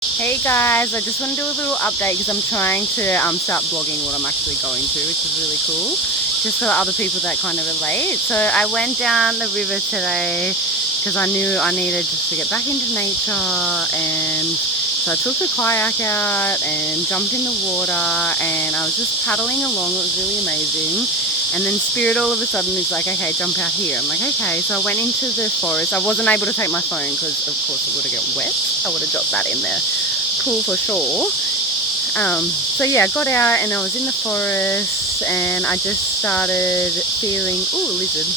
Hey guys, I just want to do a little update because I'm trying to start blogging what I'm actually going to, which is really cool, just for other people that kind of relate. So I went down the river today because I knew I needed just to get back into nature, and so I took the kayak out and jumped in the water, and I was just paddling along. It was really amazing. And then Spirit all of a sudden is like, okay, jump out here. I'm like, okay. So I went into the forest. I wasn't able to take my phone because, of course, it would have got wet. I would have dropped that in the pool for sure. So yeah, I got out and I was in the forest and I just started feeling, ooh, lizard.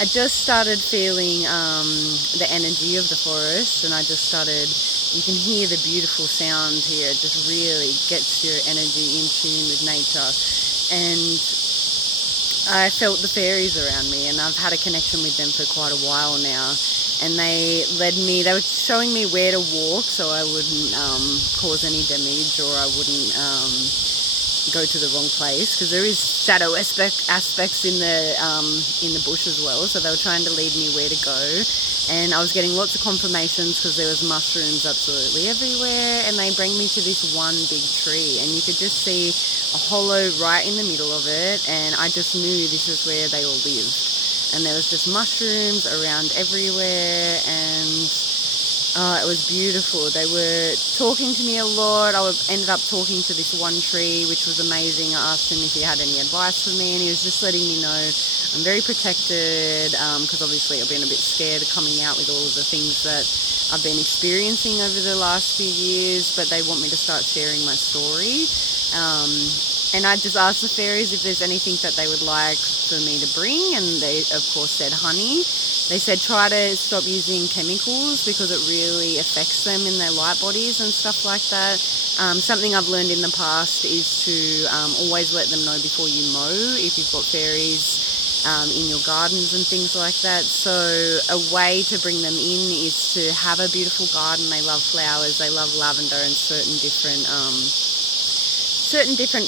I just started feeling the energy of the forest, and I just started, you can hear the beautiful sound here. It just really gets your energy in tune with nature. And I felt the fairies around me, and I've had a connection with them for quite a while now. And they were showing me where to walk so I wouldn't cause any damage, or I wouldn't go to the wrong place, because there is shadow aspects in the bush as well. So they were trying to lead me where to go, and I was getting lots of confirmations because there was mushrooms absolutely everywhere. And they bring me to this one big tree, and you could just see a hollow right in the middle of it, and I just knew this is where they all lived. And there was just mushrooms around everywhere, and it was beautiful. They were talking to me a lot. Ended up talking to this one tree, which was amazing. I asked him if he had any advice for me, and he was just letting me know I'm very protected, because obviously I've been a bit scared of coming out with all of the things that I've been experiencing over the last few years, but they want me to start sharing my story. And I just asked the fairies if there's anything that they would like for me to bring, and they of course said honey. They said try to stop using chemicals because it really affects them in their light bodies and stuff like that. Something I've learned in the past is to always let them know before you mow if you've got fairies in your gardens and things like that. So a way to bring them in is to have a beautiful garden. They love flowers, they love lavender and certain different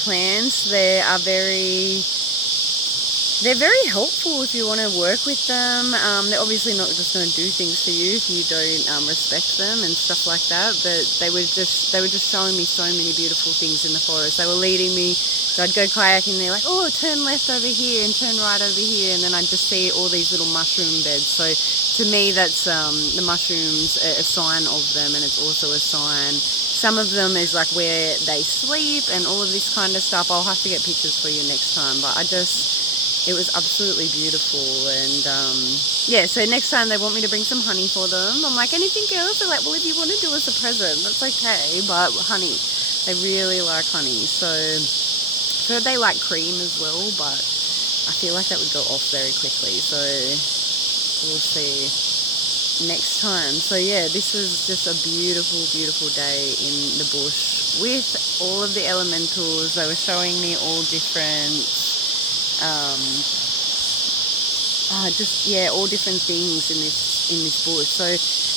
plants. They're very helpful if you want to work with them. They're obviously not just going to do things for you if you don't respect them and stuff like that. But they were just showing me so many beautiful things in the forest. They were leading me. So I'd go kayaking. They're like, oh, turn left over here and turn right over here, and then I'd just see all these little mushroom beds. So to me, that's the mushrooms a sign of them, and it's also a sign. Some of them is like where they sleep and all of this kind of stuff. I'll have to get pictures for you next time, but it was absolutely beautiful. And yeah, so next time they want me to bring some honey for them. I'm like, anything else? They're like, well, if you want to do us a present, that's okay, but honey, they really like honey. So I've heard they like cream as well, but I feel like that would go off very quickly, so we'll see next time. So yeah, this was just a beautiful day in the bush with all of the elementals. They were showing me all different all different things in this bush. So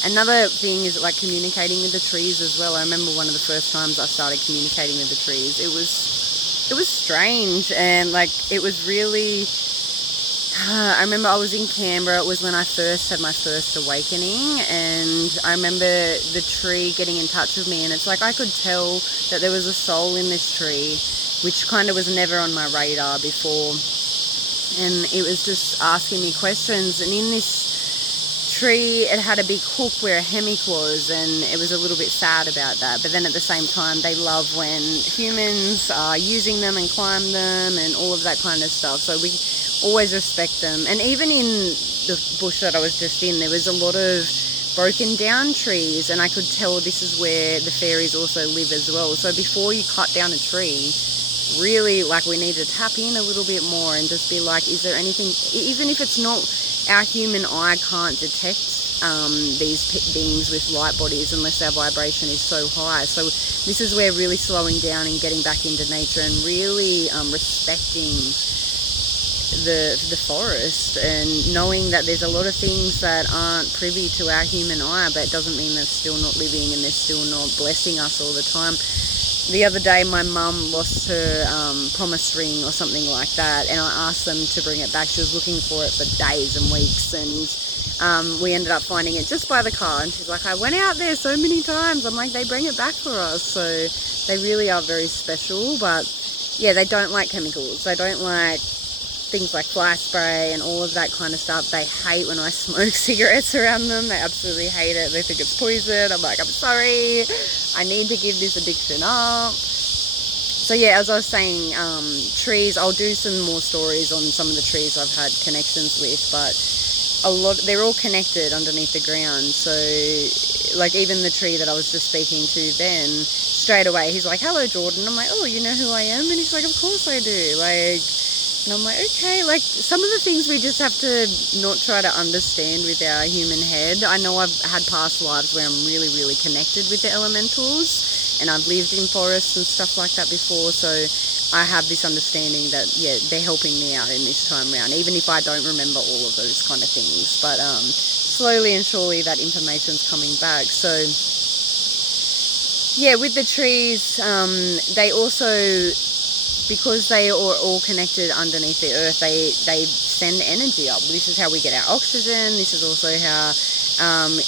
another thing is like communicating with the trees as well. I remember one of the first times I started communicating with the trees, it was strange, and like it was really I remember I was in Canberra. It was when I first had my first awakening, and I remember the tree getting in touch with me, and it's like I could tell that there was a soul in this tree, which kind of was never on my radar before. And it was just asking me questions. And in this tree, it had a big hook where a hemmick was, and it was a little bit sad about that. But then at the same time, they love when humans are using them and climb them and all of that kind of stuff. So we always respect them. And even in the bush that I was just in, there was a lot of broken down trees, and I could tell this is where the fairies also live as well. So before you cut down a tree, really, like, we need to tap in a little bit more and just be like, is there anything, even if it's not, our human eye can't detect these beings with light bodies unless our vibration is so high. So this is where really slowing down and getting back into nature and really respecting the forest, and knowing that there's a lot of things that aren't privy to our human eye, but it doesn't mean they're still not living and they're still not blessing us all the time. The other day, my mum lost her promise ring or something like that, and I asked them to bring it back. She was looking for it for days and weeks, and we ended up finding it just by the car, and she's like, I went out there so many times. I'm like, they bring it back for us. So they really are very special. But yeah, they don't like chemicals. They don't like things like fly spray and all of that kind of stuff. They hate when I smoke cigarettes around them. They absolutely hate it. They think it's poison. I'm like, I'm sorry, I need to give this addiction up. So yeah, as I was saying, trees, I'll do some more stories on some of the trees I've had connections with, but they're all connected underneath the ground. So like even the tree that I was just speaking to then, straight away he's like, hello Jordan. I'm like, oh, you know who I am? And he's like, of course I do. Like, and I'm like, okay, like some of the things we just have to not try to understand with our human head. I know I've had past lives where I'm really, really connected with the elementals, and I've lived in forests and stuff like that before. So I have this understanding that, yeah, they're helping me out in this time round, even if I don't remember all of those kind of things. But slowly and surely that information's coming back. So yeah, with the trees, they also, because they are all connected underneath the earth, they send energy up. This is how we get our oxygen. This is also how,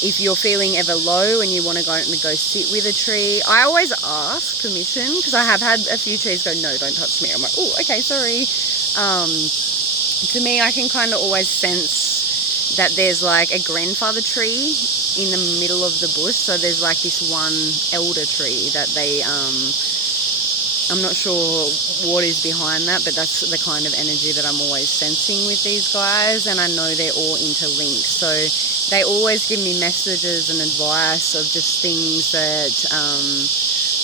if you're feeling ever low and you want to go sit with a tree, I always ask permission, because I have had a few trees go, no, don't touch me. I'm like, oh, okay, sorry. To me, I can kind of always sense that there's like a grandfather tree in the middle of the bush. So there's like this one elder tree that they, I'm not sure what is behind that, but that's the kind of energy that I'm always sensing with these guys, and I know they're all interlinked. So they always give me messages and advice of just things that,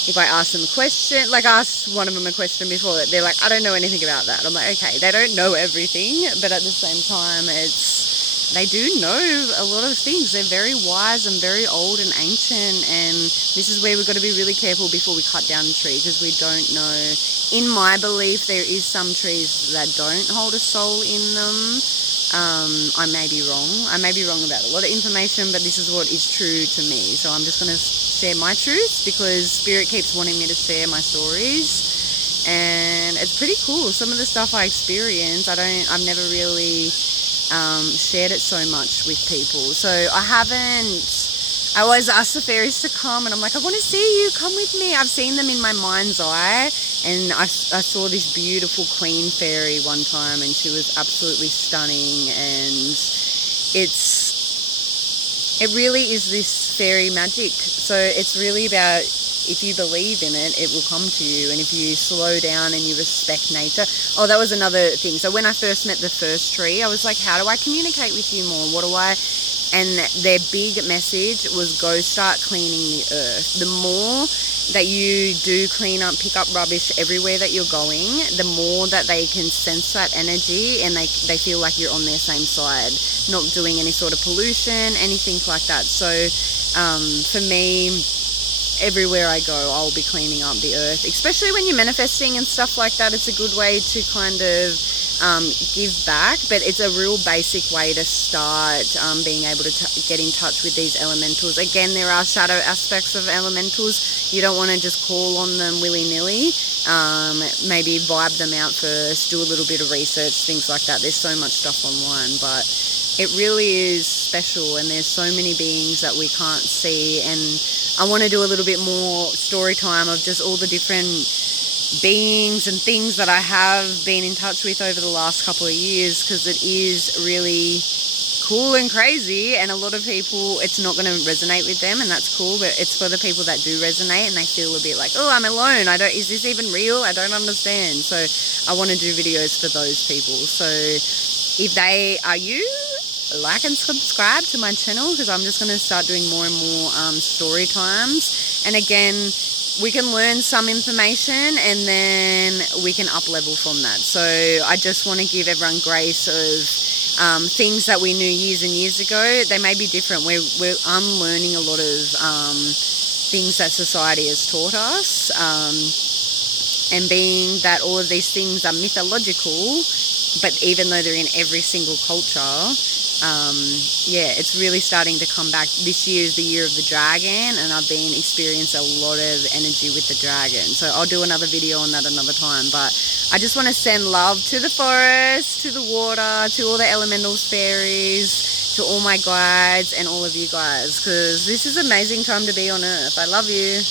if I ask them a question, like I asked one of them a question before, they're like, I don't know anything about that. I'm like, okay, they don't know everything, but at the same time, they do know a lot of things. They're very wise and very old and ancient, and this is where we've got to be really careful before we cut down a tree, because we don't know. In my belief, there is some trees that don't hold a soul in them. I may be wrong. I may be wrong about a lot of information, but this is what is true to me. So I'm just going to share my truth, because Spirit keeps wanting me to share my stories, and it's pretty cool. Some of the stuff I experience, I've never really shared it so much with people. So I always ask the fairies to come, and I'm like, I want to see you, come with me. I've seen them in my mind's eye, and I saw this beautiful queen fairy one time, and she was absolutely stunning. And it really is this fairy magic. So it's really about, if you believe in it, it will come to you. And if you slow down and you respect nature. Oh, that was another thing. So when I first met the first tree, I was like, how do I communicate with you more? And their big message was, go start cleaning the earth. The more that you do clean up, pick up rubbish everywhere that you're going, the more that they can sense that energy, and they feel like you're on their same side, not doing any sort of pollution, anything like that. So for me, everywhere I go, I'll be cleaning up the earth, especially when you're manifesting and stuff like that. It's a good way to kind of give back, but it's a real basic way to start being able to get in touch with these elementals. Again, there are shadow aspects of elementals. You don't want to just call on them willy-nilly. Maybe vibe them out first, do a little bit of research, things like that. There's so much stuff online, but it really is special, and there's so many beings that we can't see. And I want to do a little bit more story time of just all the different beings and things that I have been in touch with over the last couple of years, because it is really cool and crazy, and a lot of people, it's not going to resonate with them, and that's cool. But it's for the people that do resonate, and they feel a bit like, oh, I'm alone, is this even real? I don't understand. So I want to do videos for those people. So if they are you, like and subscribe to my channel, because I'm just going to start doing more and more story times. And again, we can learn some information, and then we can up level from that. So I just want to give everyone grace of things that we knew years and years ago. They may be different. We're unlearning a lot of things that society has taught us, and being that all of these things are mythological, but even though they're in every single culture, yeah, it's really starting to come back. This year is the year of the dragon, and I've been experiencing a lot of energy with the dragon. So I'll do another video on that another time. But I just want to send love to the forest, to the water, to all the elementals, fairies, to all my guides and all of you guys, because this is an amazing time to be on Earth. I love you.